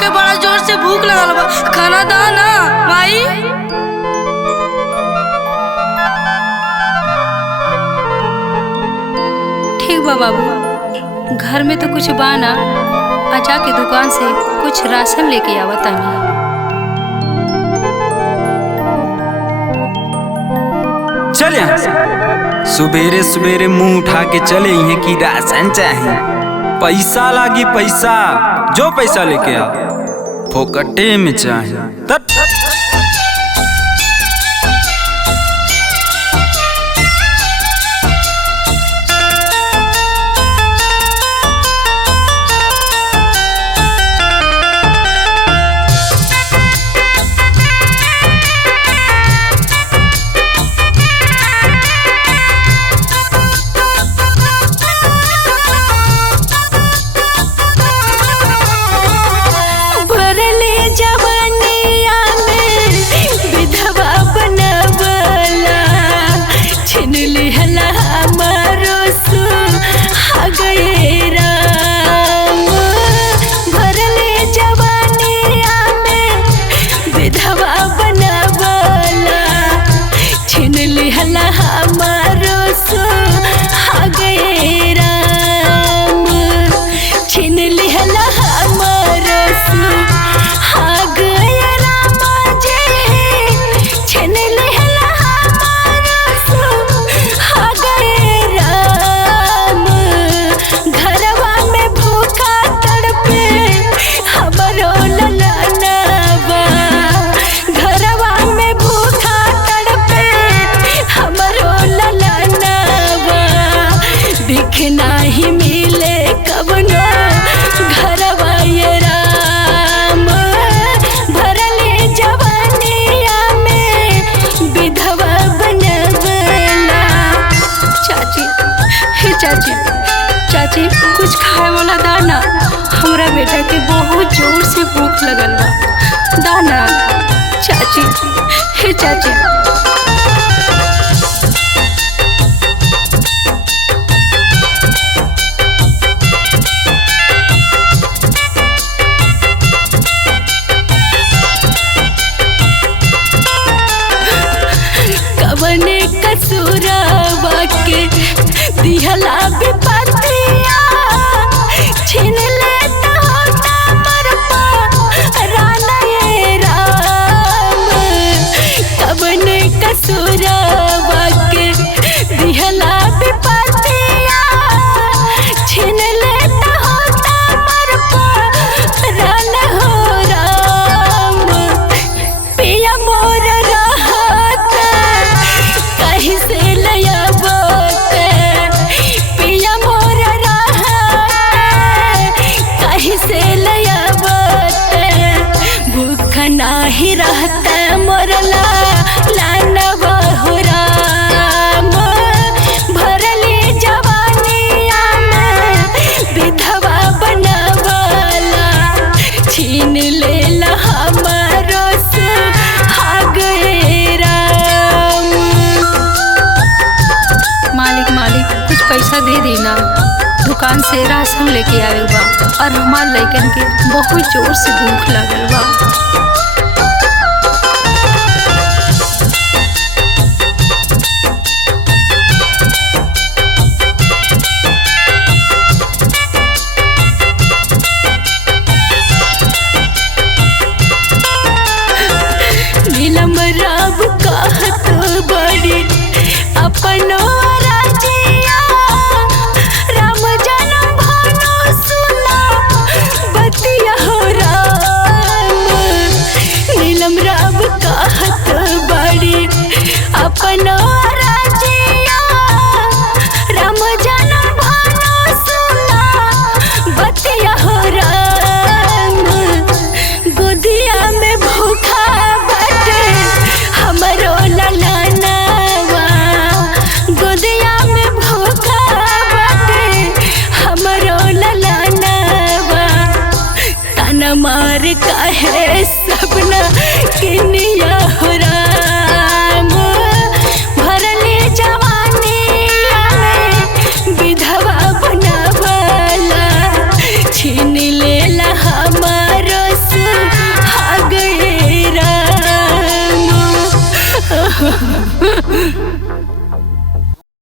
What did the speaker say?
हमके बड़ा जोर से भूख लगल बा, खाना दा ना माई। ठीक बा बाबू, घर में तो कुछ बा ना, आजा के दुकान से कुछ राशन लेके आवत तानी। चल यहाँ से सुबेरे सुबेरे मुंह उठा के चले यहाँ की राशन चाहिए। पैसा लागी पैसा, जो पैसा लेके आ फोकटे में चाहिए। नहीं मिले कबनो घरवा ये राम, भरले जवानिया में विधवा बनवला। चाची, हे चाची, चाची कुछ खाए वाला दाना, हमरा बेटा के बहुत जोर से भूख लगल बा, दाना। चाची, हे चाची। कवने कसूरवा के दिहला विपतिया, छीन लेता होता मरपा राना ये राम। कवने कसूरवा के दिहला विपतिया, छीन लेता होता मरपा राना हो राम। पिया मोर कहीं से लयाबते, पिया मोर कहीं से लयाबते। भूख नाही रहता मोरला लानवा हो राम, भरली जवानिया में विधवा बनवला। छीन लेला हमारो सुहाग राम। मालिक मालिक कुछ पैसा दे देना, दुकान से राशन लेके आवे बा और हमार लइकन के बहुत जोर से भूख लगल बा। नीलम राव कहत बड़ी अपनो राजिया, राम जन्म भानो सुना बतिया हो राम। नीलम राव कहत बड़ी अपनो राजिया, राम जन्म भानो सुना बतिया हो राम। गोदिया में भूखा बाटे हमरो ललनवा, गोदिया में भूखा बाटे हमरो ललनवा। ताना मार काहे सपना किनिया हो राम, भरले जवानिया में विधवा बना।